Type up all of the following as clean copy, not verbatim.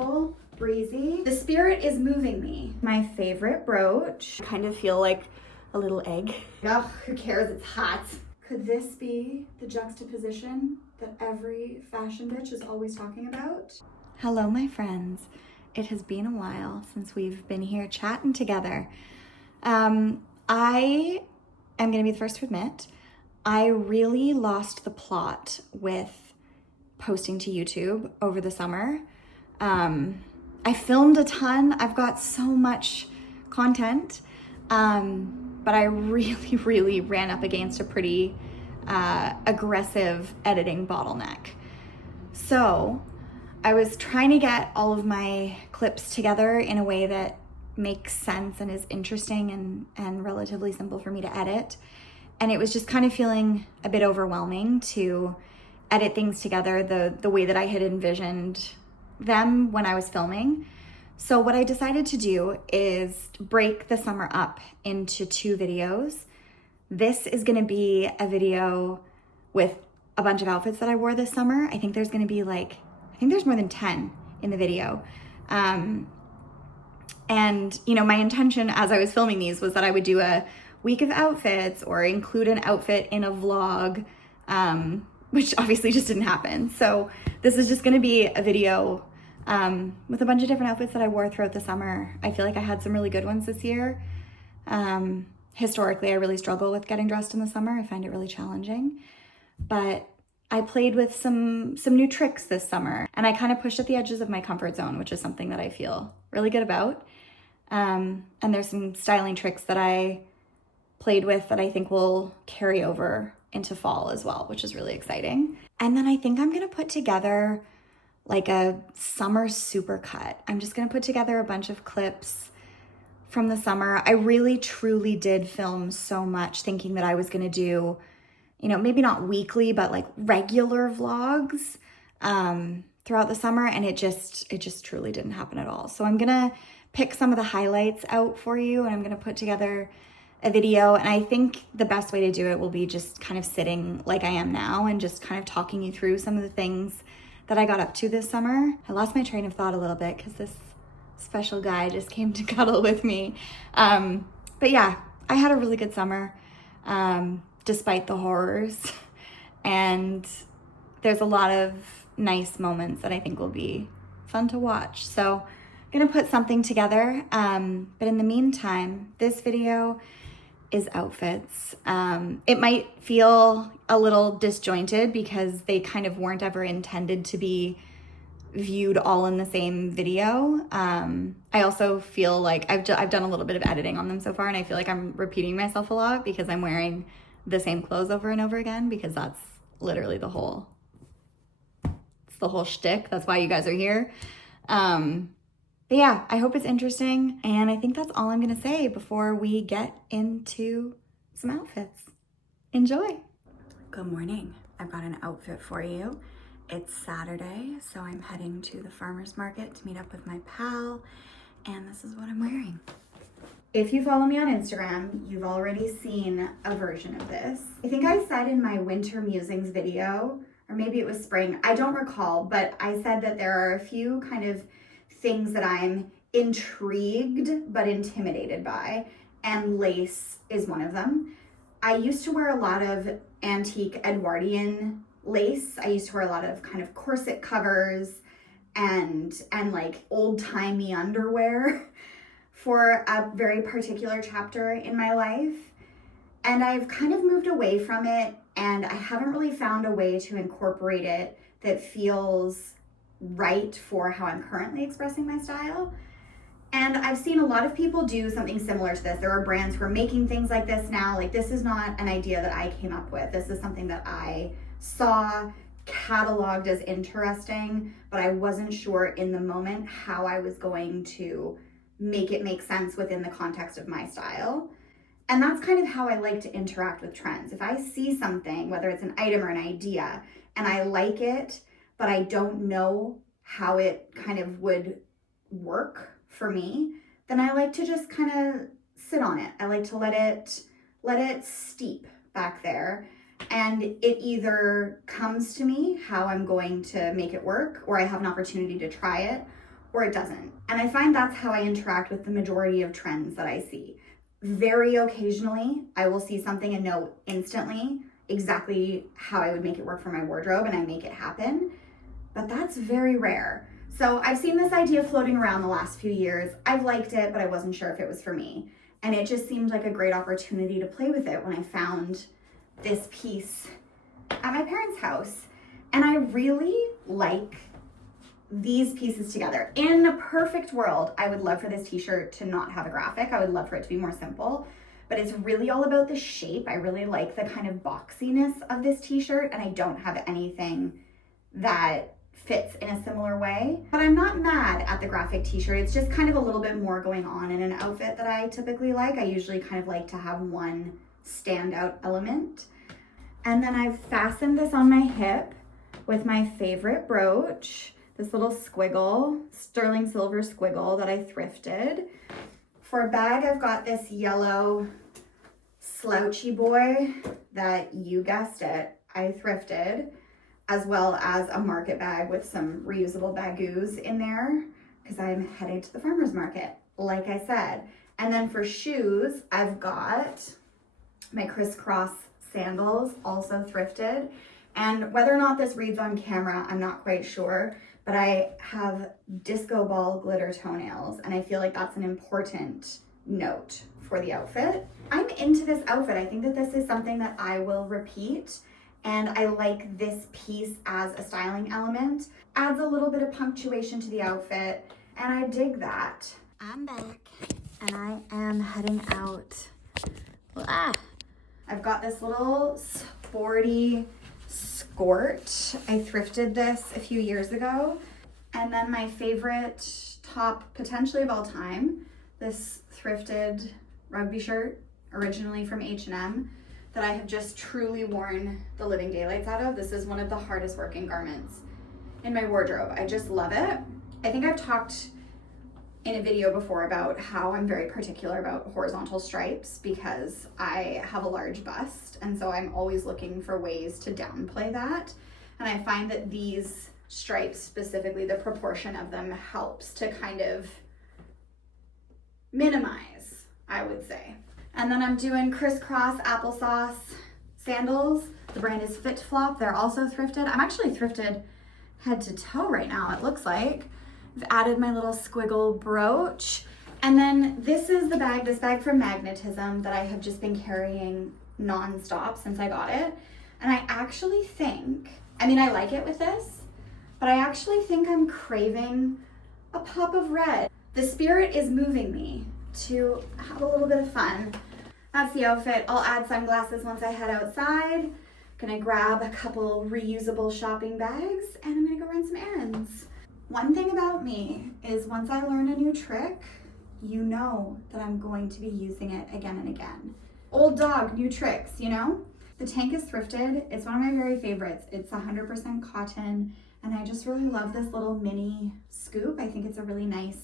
simple, breezy. The spirit is moving me. My favorite brooch. I kind of feel like a little egg. Ugh, who cares? It's hot. Could this be the juxtaposition that every fashion bitch is always talking about? Hello, my friends. It has been a while since we've been here chatting together. I am gonna be the first to admit, I really lost the plot with posting to YouTube over the summer. I filmed a ton. I've got so much content, but I really ran up against a pretty aggressive editing bottleneck. So I was trying to get all of my clips together in a way that makes sense and is interesting and relatively simple for me to edit. And it was just kind of feeling a bit overwhelming to edit things together the way that I had envisioned them when I was filming. So what I decided to do is break the summer up into 2 videos. This is gonna be a video with a bunch of outfits that I wore this summer. I think there's gonna be there's more than 10 in the video. And you know, my intention as I was filming these was that I would do a week of outfits or include an outfit in a vlog, which obviously just didn't happen. So this is just gonna be a video with a bunch of different outfits that I wore throughout the summer. I feel like I had some really good ones this year. Historically, I really struggle with getting dressed in the summer. I find it really challenging, but I played with some new tricks this summer, and I kind of pushed at the edges of my comfort zone, which is something that I feel really good about. And there's some styling tricks that I played with that I think will carry over into fall as well, which is really exciting. And then I think I'm gonna put together like a summer supercut. I'm just gonna put together a bunch of clips from the summer. I really truly did film so much thinking that I was gonna do, you know, maybe not weekly, but like regular vlogs throughout the summer. And it just truly didn't happen at all. So I'm gonna pick some of the highlights out for you, and I'm gonna put together a video. And I think the best way to do it will be just kind of sitting like I am now and just kind of talking you through some of the things that I got up to this summer. I lost my train of thought a little bit because this special guy just came to cuddle with me. But yeah, I had a really good summer, despite the horrors. And there's a lot of nice moments that I think will be fun to watch. So I'm gonna put something together. But in the meantime, this video is outfits. It might feel a little disjointed because they kind of weren't ever intended to be viewed all in the same video. I also feel like I've done a little bit of editing on them so far, and I feel like I'm repeating myself a lot because I'm wearing the same clothes over and over again, because that's literally the whole shtick. That's why you guys are here. But yeah, I hope it's interesting, and I think that's all I'm gonna say before we get into some outfits. Enjoy. Good morning. I've got an outfit for you. It's Saturday, so I'm heading to the farmer's market to meet up with my pal, and this is what I'm wearing. If you follow me on Instagram, you've already seen a version of this. I think I said in my winter musings video, or maybe it was spring, I don't recall, but I said that there are a few kind of things that I'm intrigued but intimidated by, and lace is one of them. I used to wear a lot of antique Edwardian lace. I used to wear a lot of kind of corset covers and like old-timey underwear for a very particular chapter in my life. And I've kind of moved away from it, and I haven't really found a way to incorporate it that feels right for how I'm currently expressing my style. And I've seen a lot of people do something similar to this. There are brands who are making things like this now. Like, this is not an idea that I came up with. This is something that I saw cataloged as interesting, but I wasn't sure in the moment how I was going to make it make sense within the context of my style. And that's kind of how I like to interact with trends. If I see something, whether it's an item or an idea, and I like it, but I don't know how it kind of would work for me, then I like to just kind of sit on it. I like to let it steep back there, and it either comes to me how I'm going to make it work, or I have an opportunity to try it, or it doesn't. And I find that's how I interact with the majority of trends that I see. Very occasionally, I will see something and know instantly exactly how I would make it work for my wardrobe, and I make it happen. But that's very rare. So I've seen this idea floating around the last few years. I've liked it, but I wasn't sure if it was for me. And it just seemed like a great opportunity to play with it when I found this piece at my parents' house. And I really like these pieces together. In a perfect world, I would love for this t-shirt to not have a graphic. I would love for it to be more simple, but it's really all about the shape. I really like the kind of boxiness of this t-shirt, and I don't have anything that fits in a similar way. But I'm not mad at the graphic t-shirt. It's just kind of a little bit more going on in an outfit that I typically like. I usually kind of like to have one standout element. And then I've fastened this on my hip with my favorite brooch, this little squiggle, sterling silver squiggle that I thrifted. For a bag, I've got this yellow slouchy boy that, you guessed it, I thrifted, as well as a market bag with some reusable bagoos in there because I'm heading to the farmer's market, like I said. And then for shoes, I've got my crisscross sandals, also thrifted. And whether or not this reads on camera, I'm not quite sure, but I have disco ball glitter toenails, and I feel like that's an important note for the outfit. I'm into this outfit. I think that this is something that I will repeat, and I like this piece as a styling element. Adds a little bit of punctuation to the outfit, and I dig that. I'm back, and I am heading out. I've got this little sporty skirt. I thrifted this a few years ago. And then my favorite top, potentially of all time, this thrifted rugby shirt, originally from H&M, that I have just truly worn the living daylights out of. This is one of the hardest working garments in my wardrobe. I just love it. I think I've talked in a video before about how I'm very particular about horizontal stripes because I have a large bust, and so I'm always looking for ways to downplay that. And I find that these stripes, specifically the proportion of them, helps to kind of minimize, I would say. And then I'm doing crisscross applesauce sandals. The brand is Fit Flop. They're also thrifted. I'm actually thrifted head to toe right now, it looks like. I've added my little squiggle brooch. And then this is the bag, this bag from Magnetism that I have just been carrying nonstop since I got it. And I actually think, I mean, I like it with this, but I actually think I'm craving a pop of red. The spirit is moving me to have a little bit of fun. That's the outfit. I'll add sunglasses once I head outside. Gonna grab a couple reusable shopping bags, and I'm gonna go run some errands. One thing about me is once I learn a new trick, you know that I'm going to be using it again and again. Old dog, new tricks, you know? The tank is thrifted. It's one of my very favorites. It's 100% cotton, and I just really love this little mini scoop. I think it's a really nice,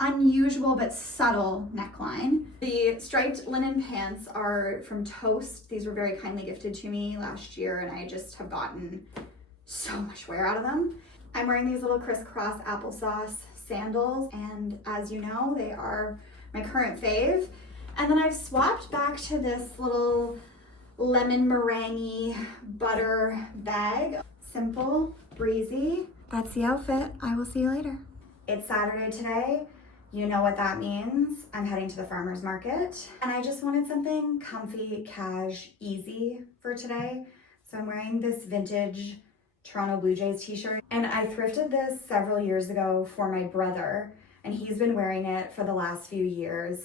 unusual but subtle neckline. The striped linen pants are from Toast. These were very kindly gifted to me last year, and I just have gotten so much wear out of them. I'm wearing these little crisscross applesauce sandals, and as you know, they are my current fave. And then I've swapped back to this little lemon meringue butter bag. Simple, breezy. That's the outfit. I will see you later. It's Saturday today. You know what that means. I'm heading to the farmer's market, and I just wanted something comfy, cash, easy for today. So I'm wearing this vintage Toronto Blue Jays t-shirt, and I thrifted this several years ago for my brother, and he's been wearing it for the last few years.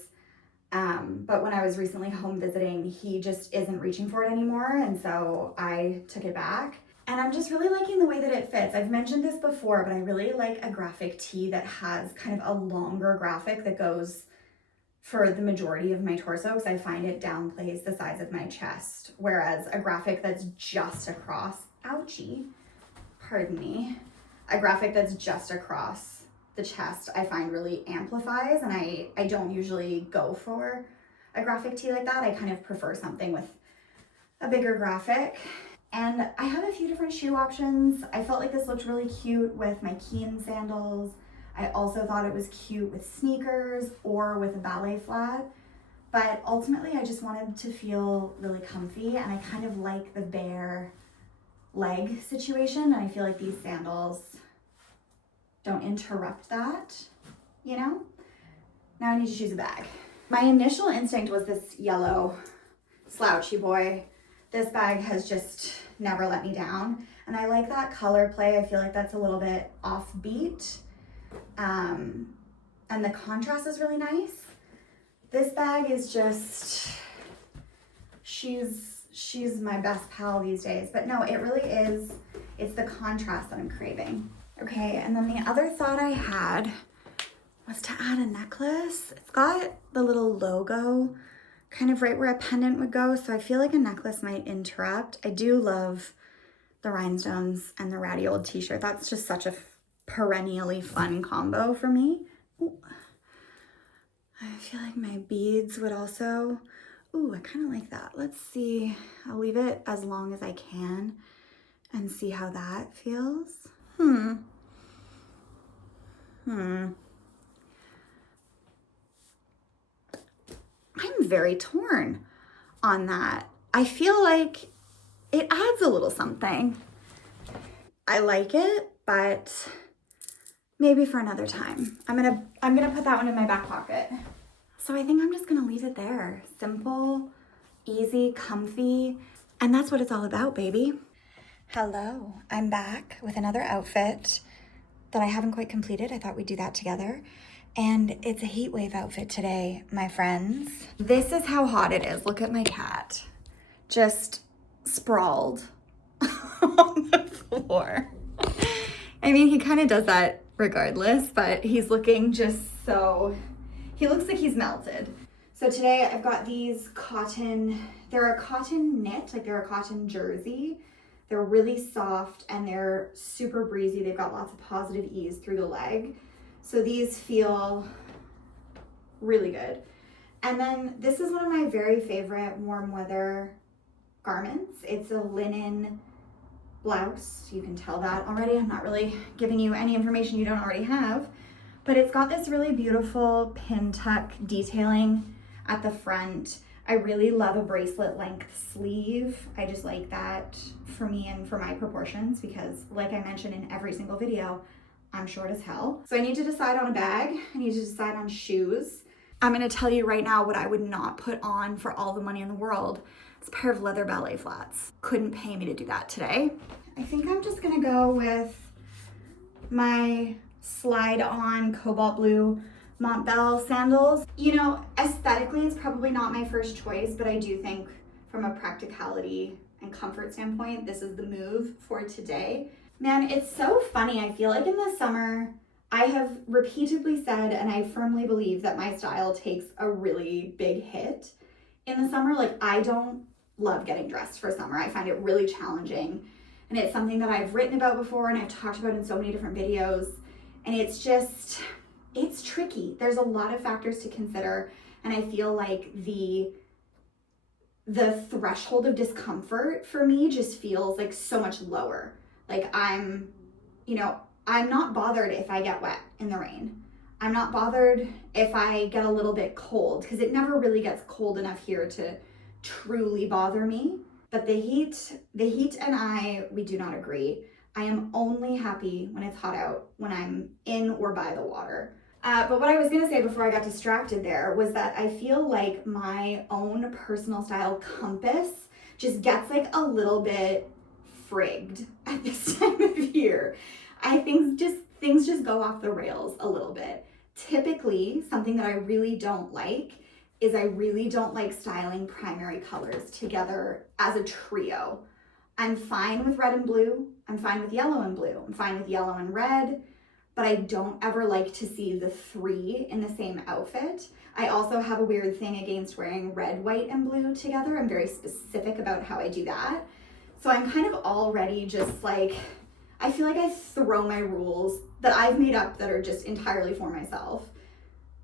But when I was recently home visiting, he just isn't reaching for it anymore, and so I took it back. And I'm just really liking the way that it fits. I've mentioned this before, but I really like a graphic tee that has kind of a longer graphic that goes for the majority of my torso, because I find it downplays the size of my chest, whereas a graphic that's just across, ouchie, pardon me, a graphic that's just across the chest I find really amplifies, and I don't usually go for a graphic tee like that. I kind of prefer something with a bigger graphic. And I have a few different shoe options. I felt like this looked really cute with my Keen sandals. I also thought it was cute with sneakers or with a ballet flat. But ultimately, I just wanted to feel really comfy, and I kind of like the bare leg situation. And I feel like these sandals don't interrupt that, you know? Now I need to choose a bag. My initial instinct was this yellow slouchy boy. This bag has just never let me down. And I like that color play. I feel like that's a little bit offbeat. And the contrast is really nice. This bag is just, she's my best pal these days. But no, it really is, it's the contrast that I'm craving. Okay, and then the other thought I had was to add a necklace. It's got the little logo kind of right where a pendant would go, so I feel like a necklace might interrupt. I do love the rhinestones and the ratty old t-shirt. That's just such a perennially fun combo for me. Ooh. I feel like my beads would also, ooh, I kind of like that. Let's see, I'll leave it as long as I can and see how that feels. I'm very torn on that. I feel like it adds a little something. I like it, but maybe for another time. I'm gonna put that one in my back pocket. So I think I'm just gonna leave it there. Simple, easy, comfy, and that's what it's all about, baby. Hello, I'm back with another outfit that I haven't quite completed. I thought we'd do that together. And it's a Heatwave outfit today, my friends. This is how hot it is. Look at my cat. Just sprawled on the floor. I mean, he kind of does that regardless, but he's looking just so, he looks like he's melted. So today I've got these cotton, they're a cotton knit, like they're a cotton jersey. They're really soft and they're super breezy. They've got lots of positive ease through the leg. So these feel really good. And then this is one of my very favorite warm weather garments. It's a linen blouse. You can tell that already. I'm not really giving you any information you don't already have, but it's got this really beautiful pin tuck detailing at the front. I really love a bracelet length sleeve. I just like that for me and for my proportions because, like I mentioned in every single video, I'm short as hell. So I need to decide on a bag. I need to decide on shoes. I'm gonna tell you right now what I would not put on for all the money in the world. It's a pair of leather ballet flats. Couldn't pay me to do that today. I think I'm just gonna go with my slide on cobalt blue Montbell sandals. You know, aesthetically, it's probably not my first choice, but I do think from a practicality and comfort standpoint, this is the move for today. Man, it's so funny. I feel like in the summer, I have repeatedly said, and I firmly believe that my style takes a really big hit in the summer. Like, I don't love getting dressed for summer. I find it really challenging. And it's something that I've written about before and I've talked about in so many different videos. And it's just, it's tricky. There's a lot of factors to consider. And I feel like the threshold of discomfort for me just feels like so much lower. Like I'm not bothered if I get wet in the rain. I'm not bothered if I get a little bit cold because it never really gets cold enough here to truly bother me. But the heat and we do not agree. I am only happy when it's hot out, when I'm in or by the water. But what I was gonna say before I got distracted there was that I feel like my own personal style compass just gets like a little bit frigged at this time of year. I think things just go off the rails a little bit. Typically, something that I really don't like is I really don't like styling primary colors together as a trio. I'm fine with red and blue. I'm fine with yellow and blue. I'm fine with yellow and red, but I don't ever like to see the three in the same outfit. I also have a weird thing against wearing red, white, and blue together. I'm very specific about how I do that. So I'm kind of already just like, I feel like I throw my rules that I've made up that are just entirely for myself.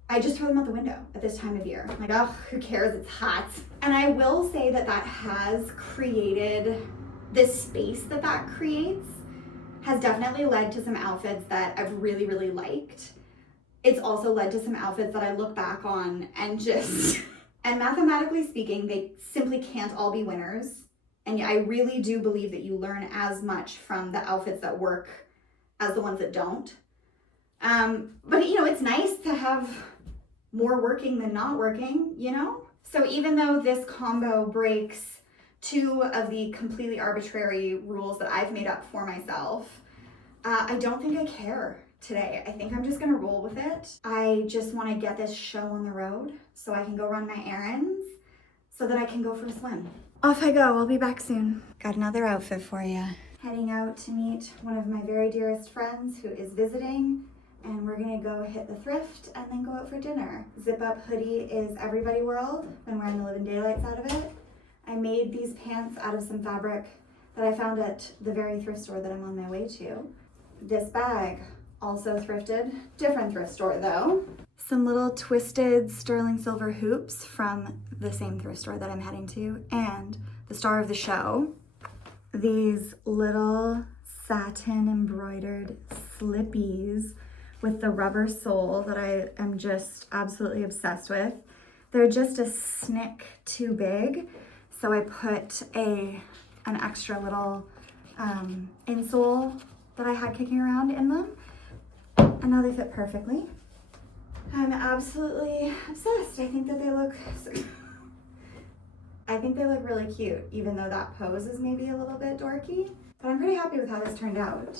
I just throw them out the window at this time of year. I'm like, oh, who cares? It's hot. And I will say that has created this space that creates has definitely led to some outfits that I've really, really liked. it's also led to some outfits that I look back on and just, and mathematically speaking, they simply can't all be winners. And I really do believe that you learn as much from the outfits that work as the ones that don't. But you know, it's nice to have more working than not working, you know? So even though this combo breaks 2 of the completely arbitrary rules that I've made up for myself, I don't think I care today. I think I'm just gonna roll with it. I just wanna get this show on the road so I can go run my errands so that I can go for a swim. Off I go, I'll be back soon. Got another outfit for you. Heading out to meet one of my very dearest friends who is visiting, and we're gonna go hit the thrift and then go out for dinner. Zip up hoodie is everybody world. Been wearing the living daylights out of it. I made these pants out of some fabric that I found at the very thrift store that I'm on my way to. This bag, also thrifted, different thrift store though. Some little twisted sterling silver hoops from the same thrift store that I'm heading to, and the star of the show, these little satin embroidered slippies with the rubber sole that I am just absolutely obsessed with. They're just a snick too big, so I put an extra little insole that I had kicking around in them, and now they fit perfectly. I'm absolutely obsessed. I think they look really cute, even though that pose is maybe a little bit dorky, but I'm pretty happy with how this turned out.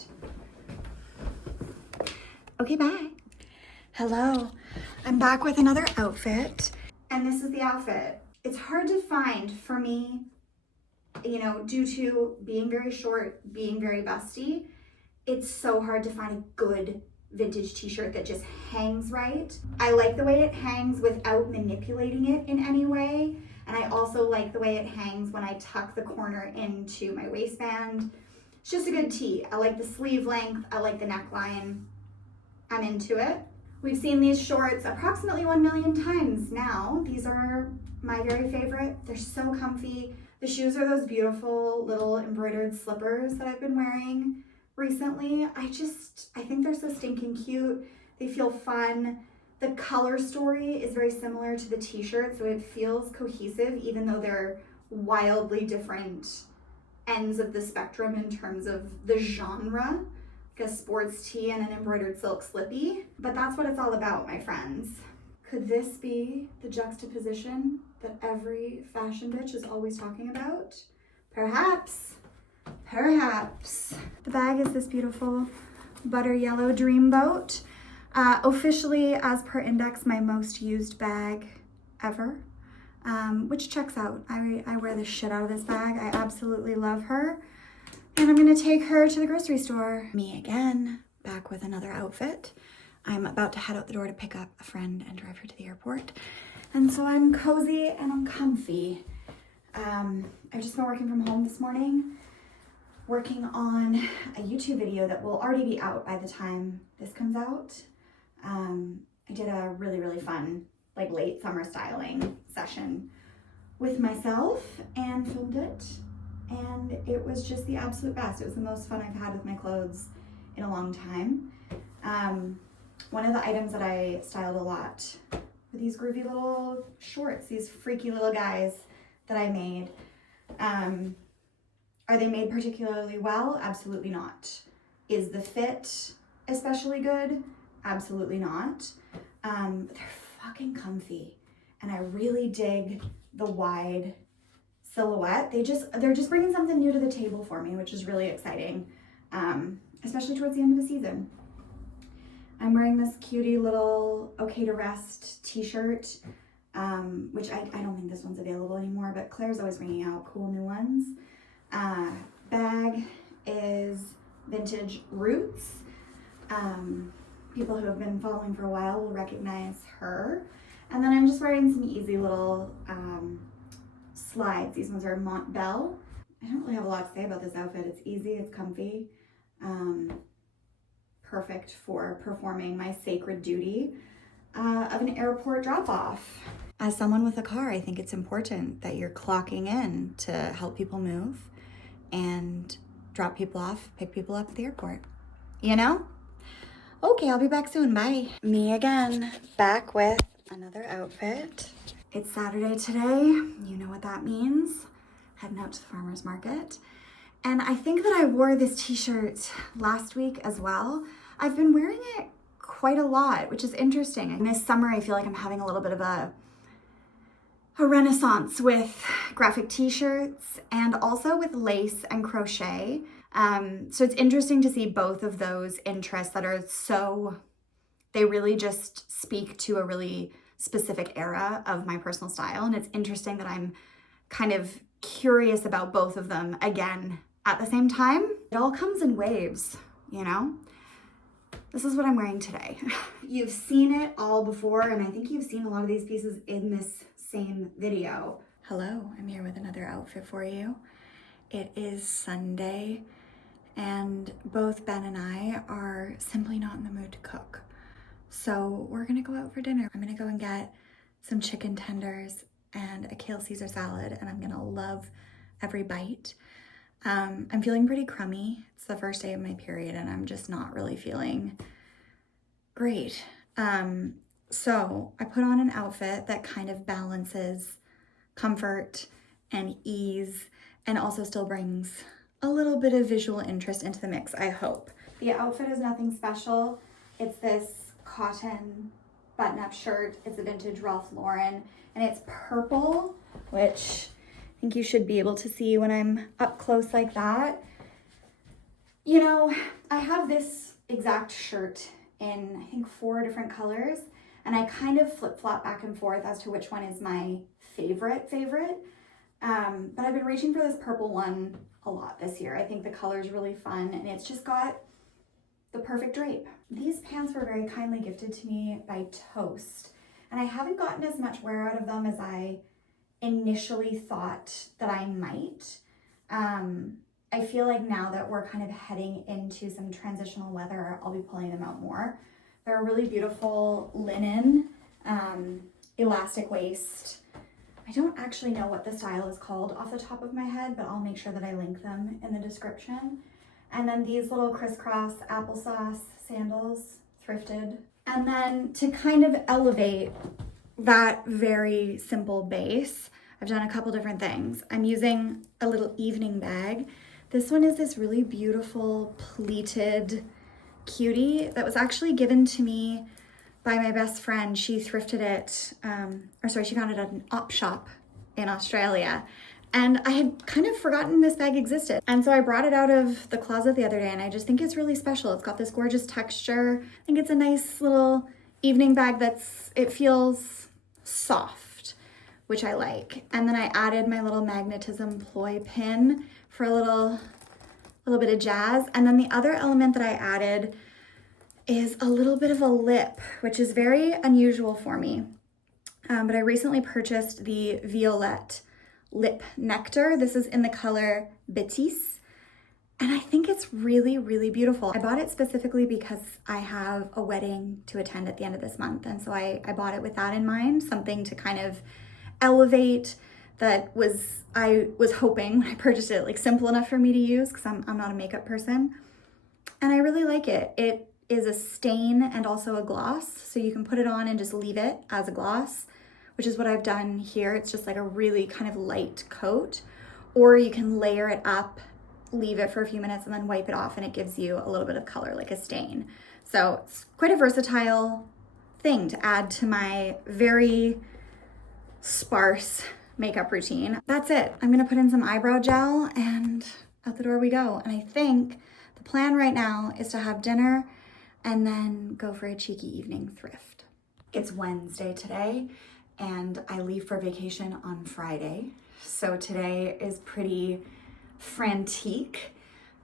Okay, bye. Hello, I'm back with another outfit, and this is the outfit. It's hard to find for me, you know, due to being very short, being very busty. It's so hard to find a good vintage t-shirt that just hangs right. I like the way it hangs without manipulating it in any way. And I also like the way it hangs when I tuck the corner into my waistband. It's just a good tee. I like the sleeve length. I like the neckline. I'm into it. We've seen these shorts approximately 1 million times now. These are my very favorite. They're so comfy. The shoes are those beautiful little embroidered slippers that I've been wearing recently. I think they're so stinking cute. They feel fun. The color story is very similar to the t-shirt, so it feels cohesive, even though they're wildly different ends of the spectrum in terms of the genre, like a sports tee and an embroidered silk slippy. But that's what it's all about, my friends. Could this be the juxtaposition that every fashion bitch is always talking about? Perhaps. Perhaps. The bag is this beautiful butter yellow dreamboat. Officially, as per Indyx, my most used bag ever, which checks out. I wear the shit out of this bag. I absolutely love her. And I'm gonna take her to the grocery store. Me again, back with another outfit. I'm about to head out the door to pick up a friend and drive her to the airport. And so I'm cozy and I'm comfy. I've just been working from home this morning, working on a YouTube video that will already be out by the time this comes out. I did a really, really fun, like late summer styling session with myself and filmed it. And it was just the absolute best. It was the most fun I've had with my clothes in a long time. One of the items that I styled a lot were these groovy little shorts, these freaky little guys that I made. Are they made particularly well? Absolutely not. Is the fit especially good? Absolutely not. But they're fucking comfy. And I really dig the wide silhouette. They're just bringing something new to the table for me, which is really exciting, especially towards the end of the season. I'm wearing this cutie little Okay to Rest t-shirt, which I don't think this one's available anymore, but Claire's always bringing out cool new ones. Bag is vintage Roots. People who have been following for a while will recognize her. And then I'm just wearing some easy little slides. These ones are Montbell. I don't really have a lot to say about this outfit. It's easy, it's comfy. Perfect for performing my sacred duty of an airport drop-off. As someone with a car, I think it's important that you're clocking in to help people move and drop people off, pick people up at the airport, you know? Okay, I'll be back soon. Bye. Me again, back with another outfit. It's Saturday today. You know what that means. Heading out to the farmer's market. And I think that I wore this t-shirt last week as well. I've been wearing it quite a lot, which is interesting. And this summer, I feel like I'm having a little bit of a renaissance with graphic t-shirts and also with lace and crochet. So it's interesting to see both of those interests that are they really just speak to a really specific era of my personal style. And it's interesting that I'm kind of curious about both of them again at the same time. It all comes in waves, you know? This is what I'm wearing today. You've seen it all before, and I think you've seen a lot of these pieces in this same video. Hello, I'm here with another outfit for you. It is Sunday, and both Ben and I are simply not in the mood to cook. So we're gonna go out for dinner. I'm gonna go and get some chicken tenders and a kale Caesar salad, and I'm gonna love every bite. I'm feeling pretty crummy. It's the first day of my period, and I'm just not really feeling great. So I put on an outfit that kind of balances comfort and ease, and also still brings a little bit of visual interest into the mix, I hope. The outfit is nothing special. It's this cotton button-up shirt. It's a vintage Ralph Lauren, and it's purple, which I think you should be able to see when I'm up close like that. You know, I have this exact shirt in, I think, 4 different colors, and I kind of flip-flop back and forth as to which one is my favorite. But I've been reaching for this purple one a lot this year. I think the color is really fun, and it's just got the perfect drape. These pants were very kindly gifted to me by Toast, and I haven't gotten as much wear out of them as I initially thought that I might. I feel like now that we're kind of heading into some transitional weather, I'll be pulling them out more. They're a really beautiful linen, elastic waist. I don't actually know what the style is called off the top of my head, but I'll make sure that I link them in the description. And then these little crisscross applesauce sandals, thrifted. And then to kind of elevate that very simple base, I've done a couple different things. I'm using a little evening bag. This one is this really beautiful pleated cutie that was actually given to me by my best friend. She thrifted it, she found it at an op shop in Australia. And I had kind of forgotten this bag existed. And so I brought it out of the closet the other day, and I just think it's really special. It's got this gorgeous texture. I think it's a nice little evening bag it feels soft, which I like. And then I added my little magnetism ploy pin for a little bit of jazz. And then the other element that I added is a little bit of a lip, which is very unusual for me. But I recently purchased the Violette Lip Nectar. This is in the color Betise, and I think it's really, really beautiful. I bought it specifically because I have a wedding to attend at the end of this month, and so I bought it with that in mind, something to kind of elevate I was hoping when I purchased it, like, simple enough for me to use, because I'm not a makeup person, and I really like it. It is a stain and also a gloss, so you can put it on and just leave it as a gloss, which is what I've done here. It's just like a really kind of light coat, or you can layer it up, leave it for a few minutes, and then wipe it off, and it gives you a little bit of color, like a stain. So it's quite a versatile thing to add to my very sparse makeup routine. That's it. I'm gonna put in some eyebrow gel, and out the door we go. And I think the plan right now is to have dinner and then go for a cheeky evening thrift. It's Wednesday today, and I leave for vacation on Friday. So today is pretty frantic.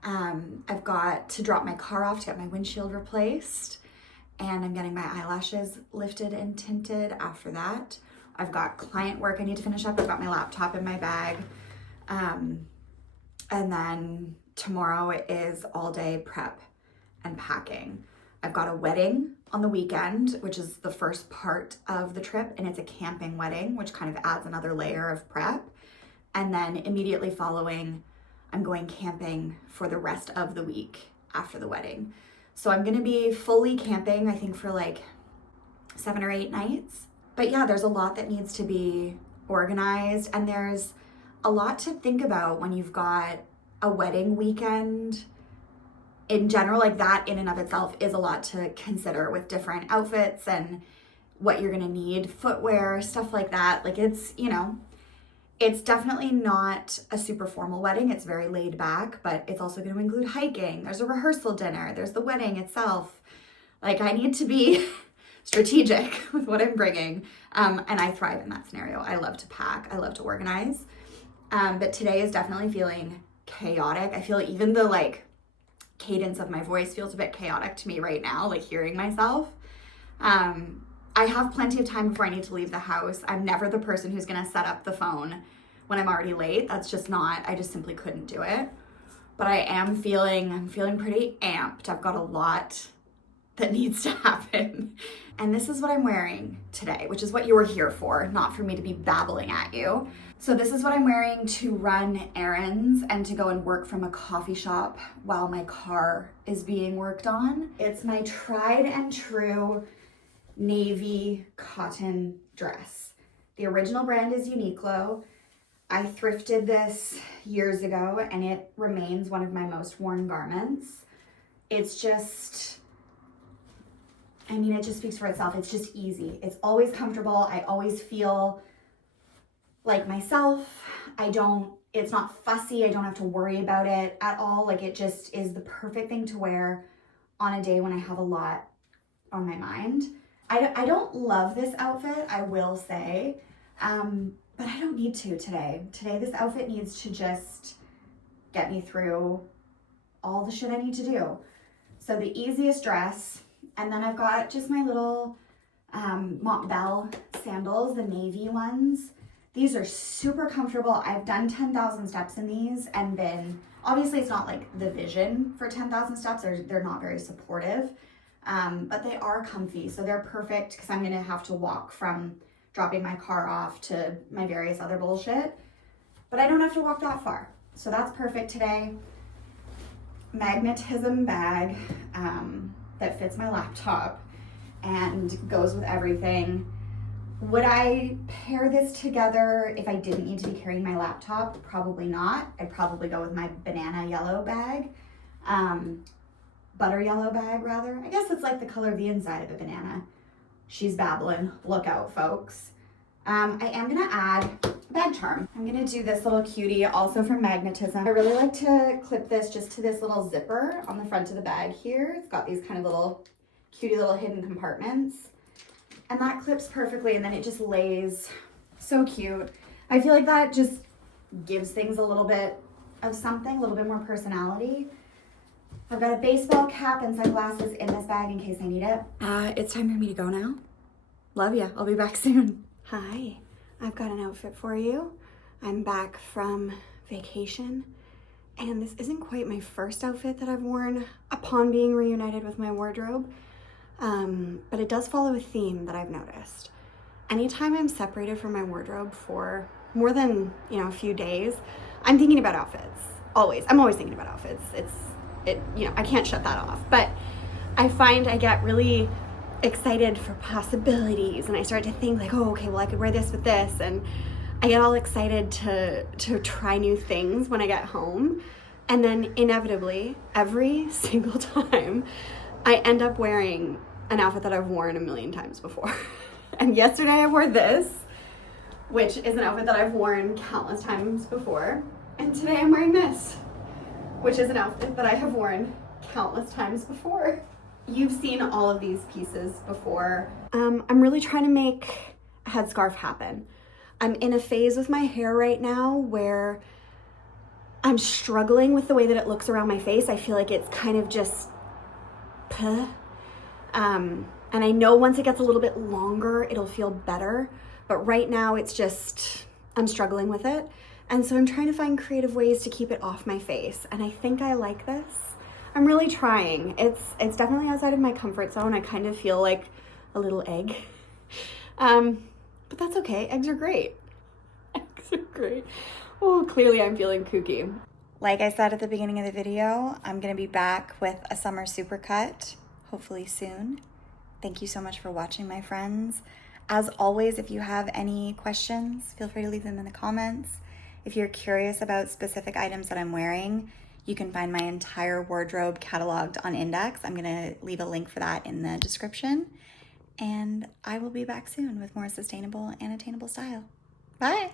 I've got to drop my car off to get my windshield replaced, and I'm getting my eyelashes lifted and tinted after that. I've got client work I need to finish up. I've got my laptop in my bag. And then tomorrow is all day prep and packing. I've got a wedding on the weekend, which is the first part of the trip, and it's a camping wedding, which kind of adds another layer of prep. And then immediately following, I'm going camping for the rest of the week after the wedding. So I'm gonna be fully camping, I think, for like 7 or 8 nights. But yeah, there's a lot that needs to be organized, and there's a lot to think about when you've got a wedding weekend. In general, like that in and of itself is a lot to consider with different outfits and what you're gonna need, footwear, stuff like that. Like it's, you know, it's definitely not a super formal wedding. It's very laid back, but it's also gonna include hiking. There's a rehearsal dinner. There's the wedding itself. Like I need to be strategic with what I'm bringing. And I thrive in that scenario. I love to pack. I love to organize. But today is definitely feeling chaotic. I feel even the like cadence of my voice feels a bit chaotic to me right now, like hearing myself. I have plenty of time before I need to leave the house. I'm never the person who's gonna set up the phone when I'm already late. That's just not, I just simply couldn't do it. But I'm feeling pretty amped. I've got a lot that needs to happen. And this is what I'm wearing today, which is what you were here for, not for me to be babbling at you. So this is what I'm wearing to run errands and to go and work from a coffee shop while my car is being worked on. It's my tried and true navy cotton dress. The original brand is Uniqlo. I thrifted this years ago and it remains one of my most worn garments. It's just, I mean, it just speaks for itself. It's just easy. It's always comfortable. I always feel like myself. It's not fussy. I don't have to worry about it at all. Like it just is the perfect thing to wear on a day when I have a lot on my mind. I don't love this outfit, I will say, but I don't need to today. Today, this outfit needs to just get me through all the shit I need to do. So the easiest dress, and then I've got just my little Montbell sandals, the navy ones. These are super comfortable. I've done 10,000 steps in these and been, obviously it's not like the vision for 10,000 steps, they're not very supportive, but they are comfy. So they're perfect because I'm gonna have to walk from dropping my car off to my various other bullshit, but I don't have to walk that far. So that's perfect today. Magnetism bag that fits my laptop and goes with everything. Would I pair this together if I didn't need to be carrying my laptop? Probably not. I'd probably go with my banana yellow bag, butter yellow bag rather. I guess it's like the color of the inside of a banana. She's babbling, look out folks. I am gonna add a bag charm. I'm gonna do this little cutie also from Magnetism. I really like to clip this just to this little zipper on the front of the bag here. It's got these kind of little cutie little hidden compartments. And that clips perfectly and then it just lays so cute. I feel like that just gives things a little bit of something, a little bit more personality. I've got a baseball cap and sunglasses in this bag in case I need it. It's time for me to go now. Love ya, I'll be back soon. Hi, I've got an outfit for you. I'm back from vacation and this isn't quite my first outfit that I've worn upon being reunited with my wardrobe. But it does follow a theme that I've noticed. Anytime I'm separated from my wardrobe for more than, a few days, I'm thinking about outfits. Always. I'm always thinking about outfits. I can't shut that off. But I find I get really excited for possibilities and I start to think like, oh, okay, well I could wear this with this. And I get all excited to try new things when I get home. And then inevitably, every single time, I end up wearing an outfit that I've worn a million times before. And yesterday I wore this, which is an outfit that I've worn countless times before. And today I'm wearing this, which is an outfit that I have worn countless times before. You've seen all of these pieces before. I'm really trying to make a headscarf happen. I'm in a phase with my hair right now where I'm struggling with the way that it looks around my face. I feel like it's kind of just and I know once it gets a little bit longer, it'll feel better. But right now it's just, I'm struggling with it. And so I'm trying to find creative ways to keep it off my face. And I think I like this. I'm really trying. It's definitely outside of my comfort zone. I kind of feel like a little egg. But that's okay. Eggs are great. Eggs are great. Oh, clearly I'm feeling kooky. Like I said at the beginning of the video, I'm gonna be back with a summer supercut, hopefully soon. Thank you so much for watching, my friends. As always, if you have any questions, feel free to leave them in the comments. If you're curious about specific items that I'm wearing, you can find my entire wardrobe cataloged on Indyx. I'm gonna leave a link for that in the description. And I will be back soon with more sustainable and attainable style. Bye.